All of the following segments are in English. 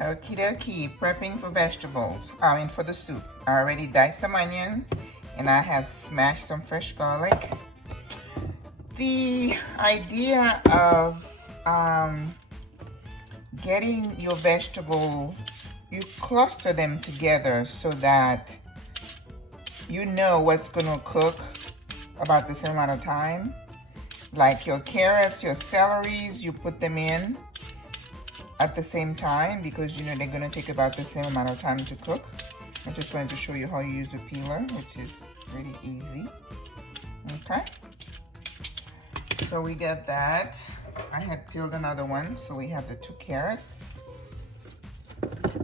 Okie dokie, prepping for vegetables. For the soup. I already diced some onion and I have smashed some fresh garlic. The idea of getting your vegetables, you cluster them together so that you know what's gonna cook about the same amount of time. Like your carrots, your celeries, you put them in at the same time because you know they're gonna take about the same amount of time to cook. I just wanted to show you how you use the peeler, which is really easy. Okay. So we get that. I had peeled another one, so we have the 2 carrots.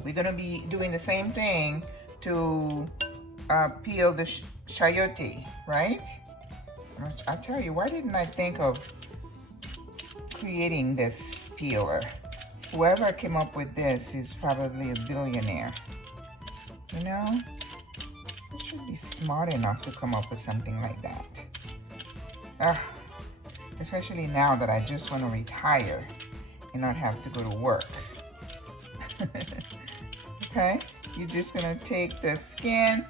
We're gonna be doing the same thing to peel the chayote, right? I tell you, why didn't I think of creating this peeler? Whoever came up with this is probably a billionaire. You know, you should be smart enough to come up with something like that. Especially now that I just want to retire and not have to go to work. Okay, you're just gonna take the skin,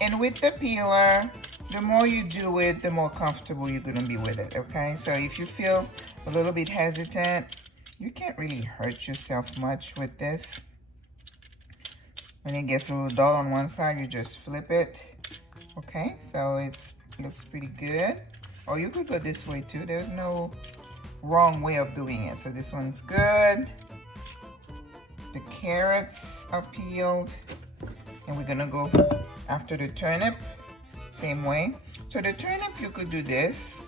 and with the peeler, the more you do it, the more comfortable you're gonna be with it, okay? So if you feel a little bit hesitant, you can't really hurt yourself much with this. When it gets a little dull on one side, you just flip it. Okay, so it looks pretty good. Or you could go this way too. There's no wrong way of doing it. So this one's good. The carrots are peeled. And we're gonna go after the turnip, same way. So the turnip, you could do this.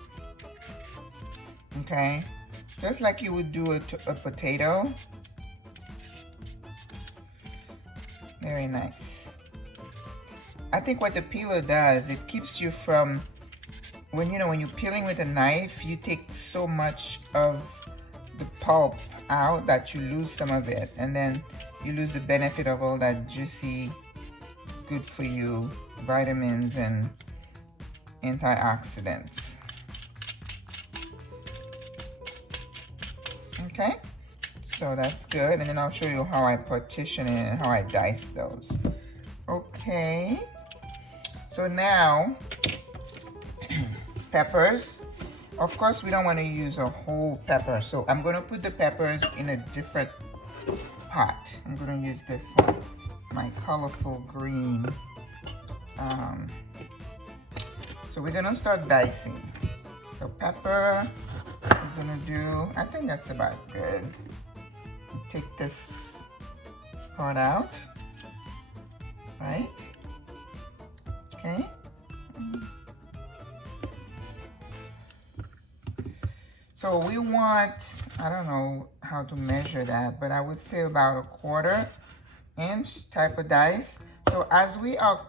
Okay, just like you would do a potato. Very nice. I think what the peeler does, it keeps you from, when you're peeling with a knife, you take so much of the pulp out that you lose some of it, and then you lose the benefit of all that juicy, good for you vitamins and antioxidants. Okay, so that's good, and then I'll show you how I partition it and how I dice those. Okay, so now peppers. Of course, we don't want to use a whole pepper, so I'm going to put the peppers in a different pot. I'm going to use this one, my colorful green. So we're going to start dicing. So pepper, we're going to do, I think that's about good. Take this part out, right? Okay. So we want, I don't know how to measure that, but I would say about a 1/4 inch type of dice. So as we are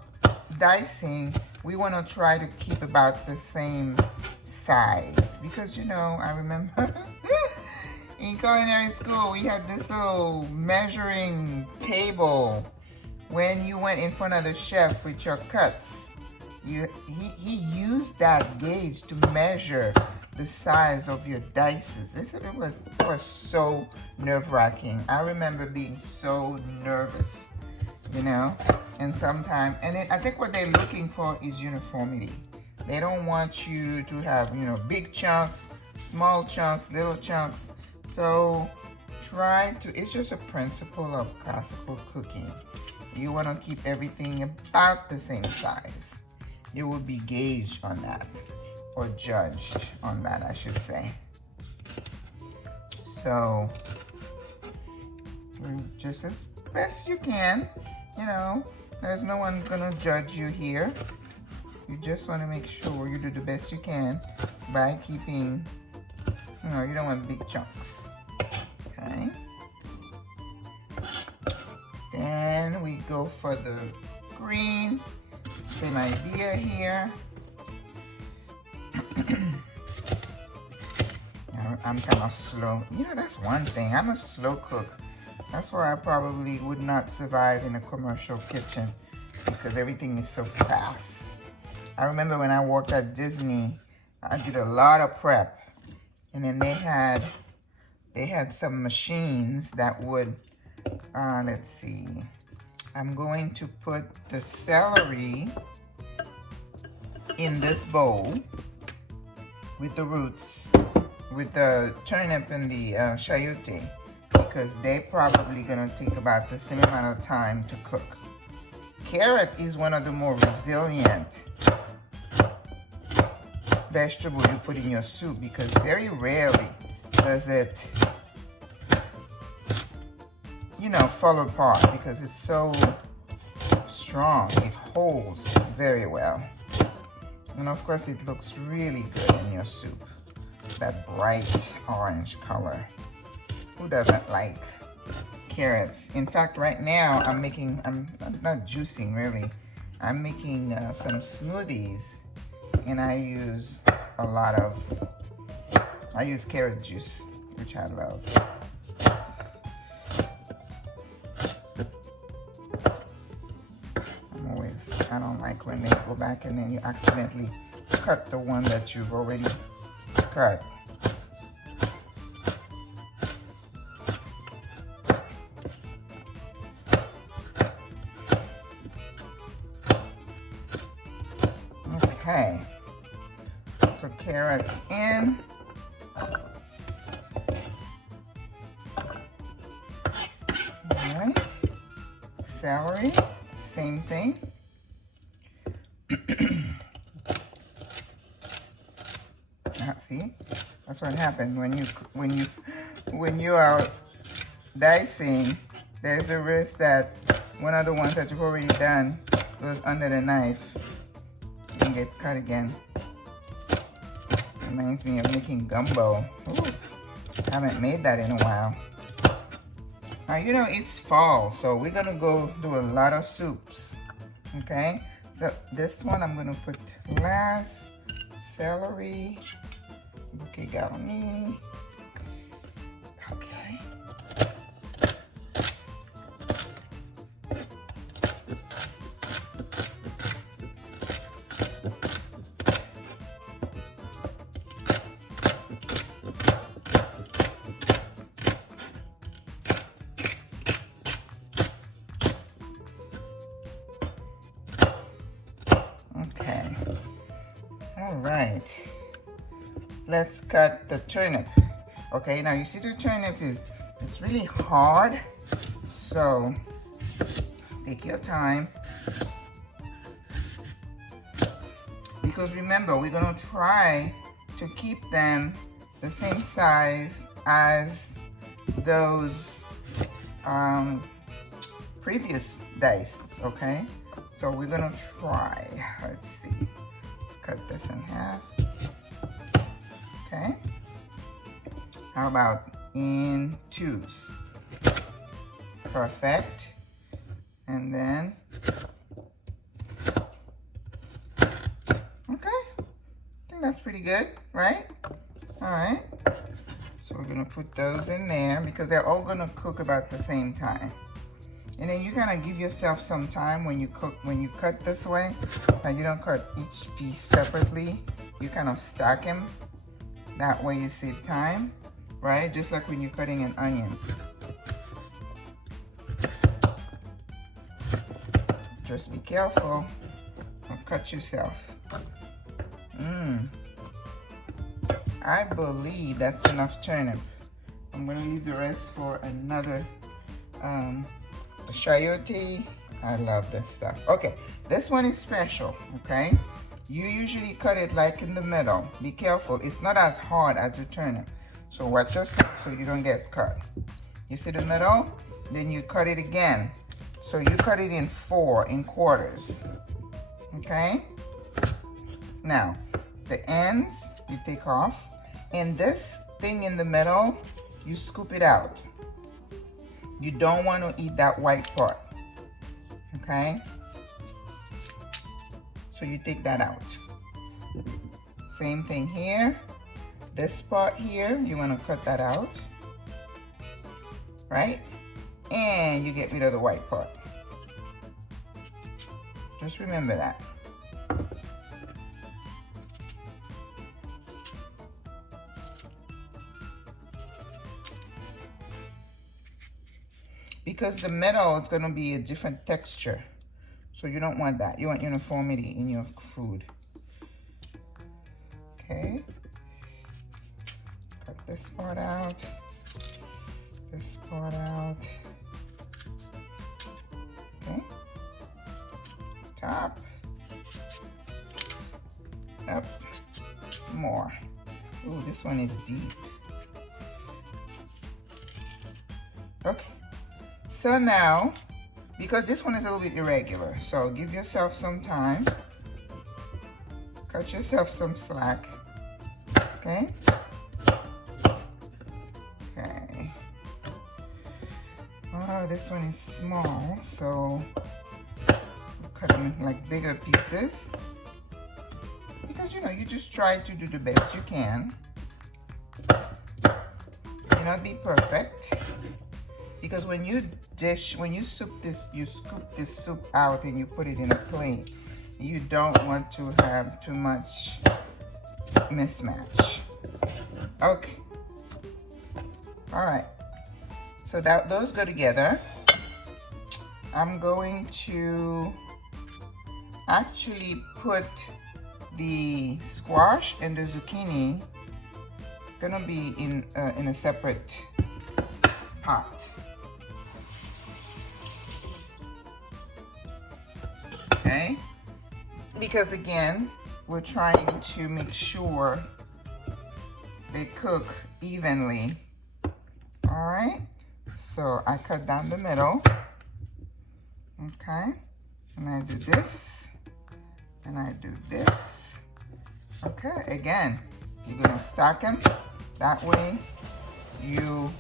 dicing, we want to try to keep about the same size because, I remember in culinary school, we had this little measuring table. When you went in front of the chef with your cuts, he used that gauge to measure the size of your dices. It was so nerve-wracking. I remember being so nervous, and sometimes, I think what they're looking for is uniformity. They don't want you to have, big chunks, small chunks, little chunks. So it's just a principle of classical cooking. You want to keep everything about the same size. You will be gauged on that, or judged on that, I should say. So, just as best you can, there's no one gonna judge you here. You just want to make sure you do the best you can by keeping, you don't want big chunks. Okay. Then we go for the green. Same idea here. I'm kind of slow. That's one thing. I'm a slow cook. That's why I probably would not survive in a commercial kitchen because everything is so fast. I remember when I worked at Disney, I did a lot of prep. And then they had some machines that would Let's see. I'm going to put the celery in this bowl with the roots, with the turnip and the chayote, because they're probably gonna take about the same amount of time to cook. Carrot is one of the more resilient vegetable you put in your soup, because very rarely does it, you know, fall apart, because it's so strong. It holds very well. And of course it looks really good in your soup. That bright orange color. Who doesn't like carrots? In fact, right now I'm not juicing really. I'm making some smoothies, and I use carrot juice, which I love. I don't like when they go back and then you accidentally cut the one that you've already cut. Okay, so carrots in. Alright, celery, same thing. See, that's what happened when you are dicing. There's a risk that one of the ones that you've already done goes under the knife and get cut again. Reminds me of making gumbo. Ooh, haven't made that in a while. Now, you know, it's fall, so we're gonna go do a lot of soups. Okay, so this one I'm gonna put last. Celery. Okay, got me. Okay. Okay. All right. Let's cut the turnip. Okay, now you see the turnip it's really hard, so take your time, because remember, we're gonna try to keep them the same size as those previous dice. Okay, so we're gonna try. Let's see. Let's cut this in half. Okay, how about in twos? Perfect. And then, okay, I think that's pretty good, right? All right, so we're gonna put those in there because they're all gonna cook about the same time. And then you kind of give yourself some time when you cut this way, and you don't cut each piece separately. You kind of stack them. That way you save time, right? Just like when you're cutting an onion. Just be careful, don't cut yourself. I believe that's enough turnip. I'm gonna leave the rest for another chayote. I love this stuff. Okay, this one is special, okay? You usually cut it like in the middle. Be careful, it's not as hard as the turnip. So watch yourself so you don't get cut. You see the middle? Then you cut it again. So you cut it in quarters. Okay? Now, the ends you take off. And this thing in the middle, you scoop it out. You don't want to eat that white part. Okay? So you take that out. Same thing here. This part here, you want to cut that out. Right? And you get rid of the white part. Just remember that. because the metal is going to be a different texture. So you don't want that. You want uniformity in your food. Okay. Cut this part out. This part out. Okay. Top. Up. More. Ooh, this one is deep. Okay. So now, because this one is a little bit irregular, so give yourself some time. Cut yourself some slack. Okay? Okay. Oh, this one is small, so cut them in like bigger pieces. Because, you know, you just try to do the best you can. May not be perfect. Because when you scoop this soup out and you put it in a plate, you don't want to have too much mismatch. Okay. All right. So those go together. I'm going to actually put the squash and the zucchini gonna be in a separate pot. Okay, because again, we're trying to make sure they cook evenly. All right, so I cut down the middle. Okay, and I do this, and I do this. Okay, again, you're gonna stack them. That way, you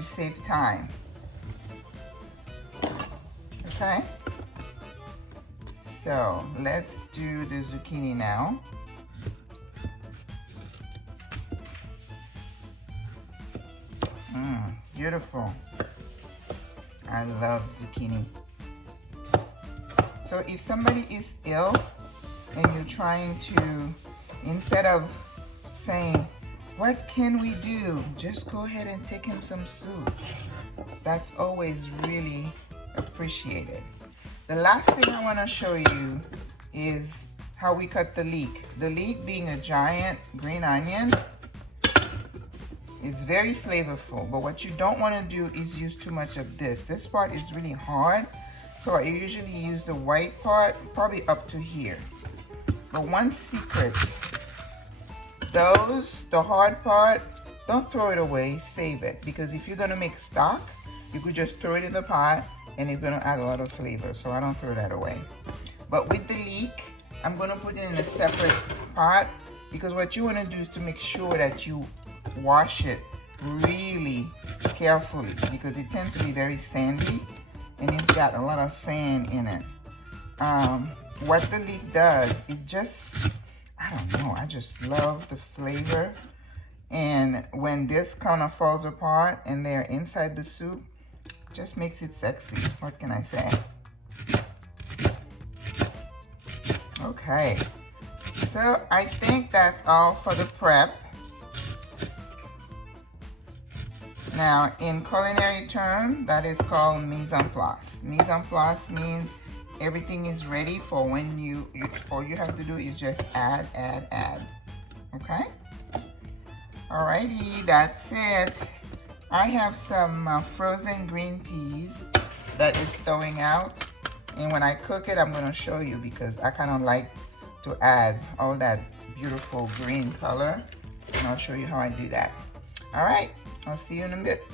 save time. Okay, so let's do the zucchini now. Beautiful. I love zucchini. So if somebody is ill and you're trying to, instead of saying, what can we do? Just go ahead and take him some soup. That's always really appreciated. The last thing I want to show you is how we cut the leek. The leek, being a giant green onion, is very flavorful, but what you don't want to do is use too much of this. This part is really hard, so I usually use the white part, probably up to here. But one secret, the hard part, don't throw it away, save it, because if you're gonna make stock, you could just throw it in the pot and it's gonna add a lot of flavor, so I don't throw that away. But with the leek, I'm gonna put it in a separate pot, because what you wanna do is to make sure that you wash it really carefully, because it tends to be very sandy and it's got a lot of sand in it. What the leek does, it just, I don't know, I just love the flavor. And when this kind of falls apart and they're inside the soup, just makes it sexy. What can I say? Okay, so I think that's all for the prep. Now, in culinary term, that is called mise en place. Mise en place means everything is ready for when you all you have to do is just add. Okay? Alrighty, that's it. I have some frozen green peas that is thawing out. And when I cook it, I'm going to show you, because I kind of like to add all that beautiful green color. And I'll show you how I do that. Alright. I'll see you in a bit.